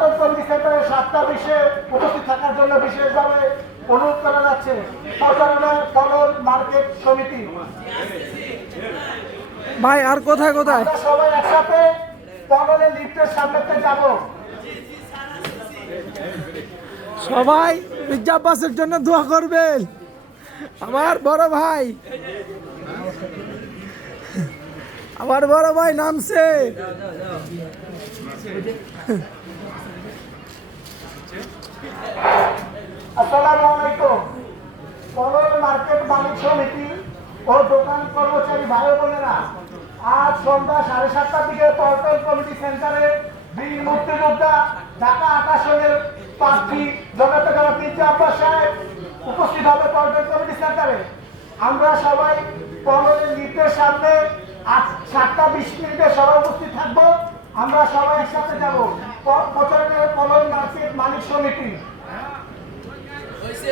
Paltan committee সেন্টারে 7টা 20-এ উপস্থিত থাকার জন্য বিশেষভাবে অনুরোধ করা যাচ্ছে। প্রচারণা পলল মার্কেট সমিতি। ভাই আর কোথায় কোথায় আমরা সবাই একসাথে পললের লিফটের সামনেতে যাব। সবাই মির্জা আব্বাসের জন্য দোয়া করবেন। আমার বড় ভাই নামছে। আসসালামু আলাইকুম। পলল মার্কেট মালিক সমিতি ও দোকান কর্মচারী ভাই বোনেরা, আজ সন্ধ্যা 7:30টার দিকে পল্টন কমিটি সেন্টারে বীর মুক্তিযোদ্ধা ঢাকা 8 আসনের প্রার্থী জনতা জনাব মির্জা আব্বাস সাহেব উপস্থিত হবে পল্টন কমিটি সেন্টারে। আমরা সবাই পললের লিফটের সামনে 7টা 20 সবাই উপস্থিত থাকবো। আমরা সবাই একসাথে যাব। প্রচারণা পলল মার্কেট মালিক সমিতি। হইছে